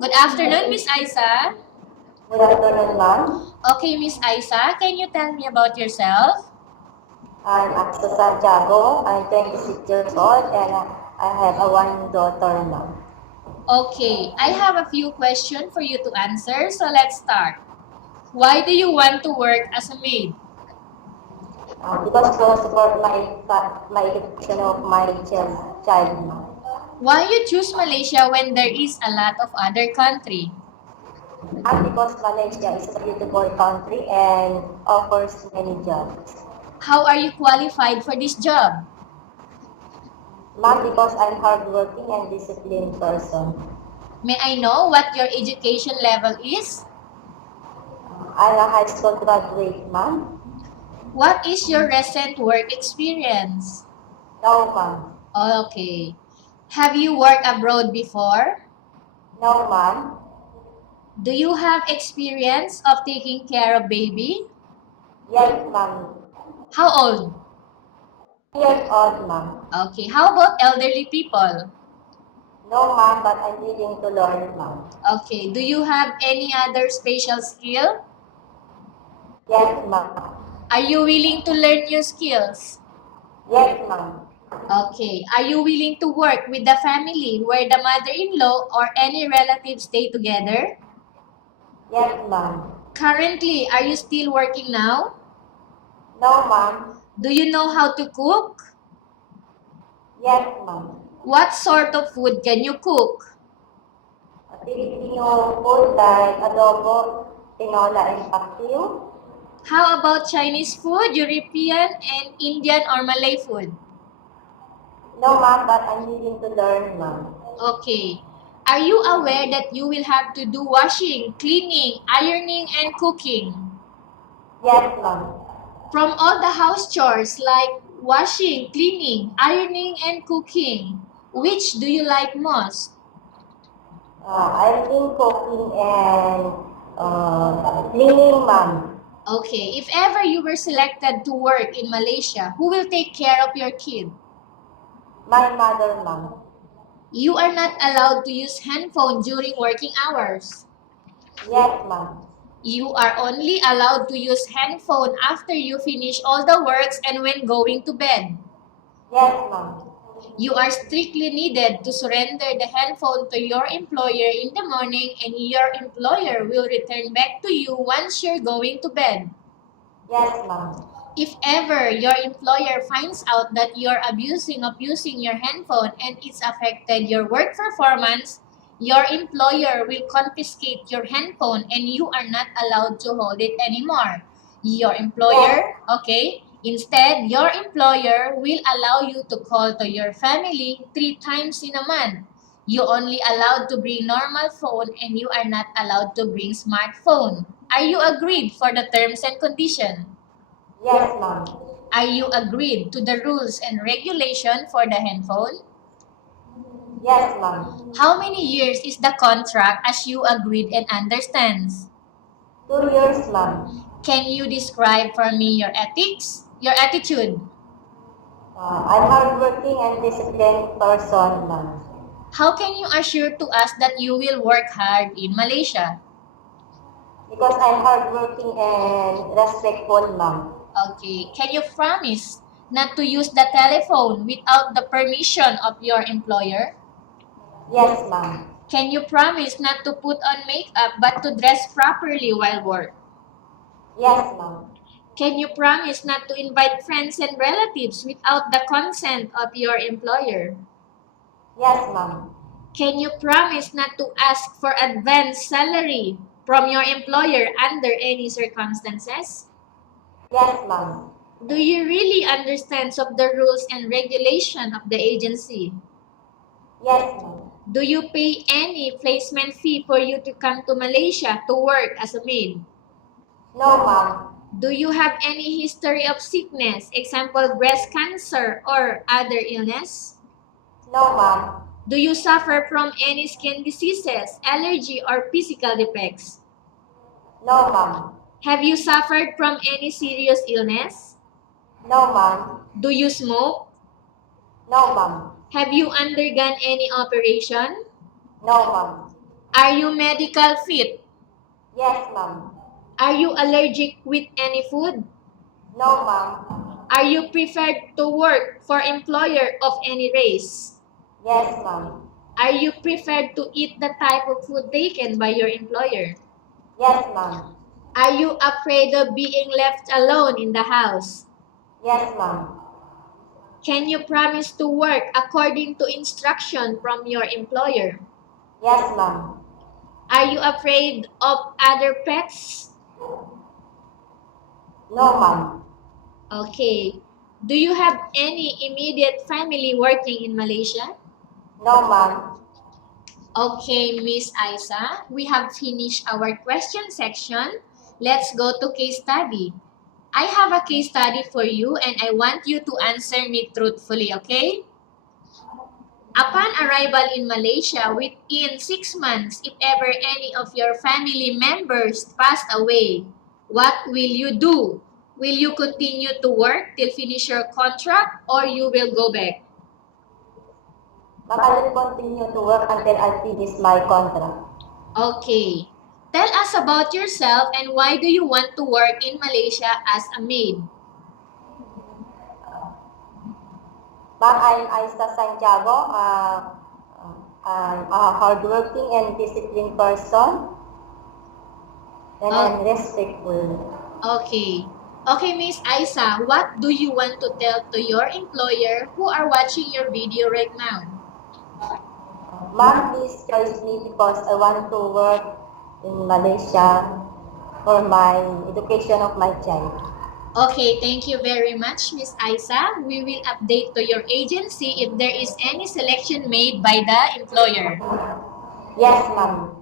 Good afternoon, Miss Aiza. Good afternoon, ma'am. Okay, Miss Aiza, can you tell me about yourself? I'm Axel Santiago. I'm 26 years old and I have a one daughter, ma'am. Okay, I have a few questions for you to answer, so let's start. Why do you want to work as a maid? Because to support my education of my child, ma'am. Why you choose Malaysia when there is a lot of other country? And because Malaysia is a beautiful country and offers many jobs. How are you qualified for this job? Ma'am, because I'm hardworking and disciplined person. May I know what your education level is? I'm a high school graduate, ma'am. What is your recent work experience? No, ma'am. Okay. Have you worked abroad before? No, ma'am. Do you have experience of taking care of baby? Yes, ma'am. How old? Years old, ma'am. Okay. How about elderly people? No, ma'am, but I'm willing to learn, ma'am. Okay. Do you have any other special skill? Yes, ma'am. Are you willing to learn new skills? Yes, ma'am. Okay. Are you willing to work with the family where the mother-in-law or any relatives stay together? Yes, ma'am. Currently, are you still working now? No, ma'am. Do you know how to cook? Yes, ma'am. What sort of food can you cook? A Filipino food like adobo, tinola, and paksiw. How about Chinese food, European, and Indian or Malay food? No, ma'am, but I'm willing to learn, ma'am. Okay. Are you aware that you will have to do washing, cleaning, ironing, and cooking? Yes, ma'am. From all the house chores like washing, cleaning, ironing, and cooking, which do you like most? I've been cooking and cleaning, ma'am. Okay, if ever you were selected to work in Malaysia, who will take care of your kid? My mother, ma'am. You are not allowed to use handphone during working hours. Yes, ma'am. You are only allowed to use handphone after you finish all the works and when going to bed. Yes, ma'am. You are strictly needed to surrender the handphone to your employer in the morning and your employer will return back to you once you're going to bed. Yes, ma'am. If ever your employer finds out that you're abusing of using your handphone and it's affected your work performance, your employer will confiscate your handphone and you are not allowed to hold it anymore. Your employer, Yes. okay, instead, your employer will allow you to call to your family 3 times in a month. You only allowed to bring normal phone and you are not allowed to bring smartphone. Are you agreed for the terms and conditions? Yes, ma'am. Are you agreed to the rules and regulation for the handphone? Yes, ma'am. How many years is the contract as you agreed and understands? 2 years, ma'am. Can you describe for me your ethics, your attitude? I'm hardworking and disciplined person, ma'am. How can you assure to us that you will work hard in Malaysia? Because I'm hardworking and respectful, ma'am. Okay, can you promise not to use the telephone without the permission of your employer? Yes, ma'am. Can you promise not to put on makeup but to dress properly while work? Yes, ma'am. Can you promise not to invite friends and relatives without the consent of your employer? Yes, ma'am. Can you promise not to ask for advance salary from your employer under any circumstances? Yes, ma'am. Do you really understand of the rules and regulation of the agency? Yes, ma'am. Do you pay any placement fee for you to come to Malaysia to work as a maid? No, ma'am. Do you have any history of sickness, example breast cancer or other illness? No, ma'am. Do you suffer from any skin diseases, allergy, or physical defects? No, ma'am. Have you suffered from any serious illness? No, ma'am. Do you smoke? No, ma'am. Have you undergone any operation? No, ma'am. Are you medical fit? Yes, ma'am. Are you allergic with any food? No, ma'am. Are you preferred to work for employer of any race? Yes, ma'am. Are you preferred to eat the type of food taken by your employer? Yes, ma'am. Are you afraid of being left alone in the house? Yes, ma'am. Can you promise to work according to instruction from your employer? Yes, ma'am. Are you afraid of other pets? No, ma'am. Okay. Do you have any immediate family working in Malaysia? No, ma'am. Okay, Miss Aiza, we have finished our question section. Let's go to case study. I have a case study for you and I want you to answer me truthfully, okay? Upon arrival in Malaysia, within 6 months, if ever any of your family members passed away, what will you do? Will you continue to work till finish your contract or you will go back? Ma'am, I will continue to work until I finish my contract. Okay. Tell us about yourself and why do you want to work in Malaysia as a maid? Ma'am, I'm AIZA Santiago. I'm a hardworking and disciplined person, and Oh, I'm respectful. okay. Okay, Miss Aiza, what do you want to tell to your employer who are watching your video right now? Ma'am, please choose me because I want to work in Malaysia for my education of my child. Okay, thank you very much, Miss Aiza. We will update to your agency if there is any selection made by the employer. Yes, ma'am.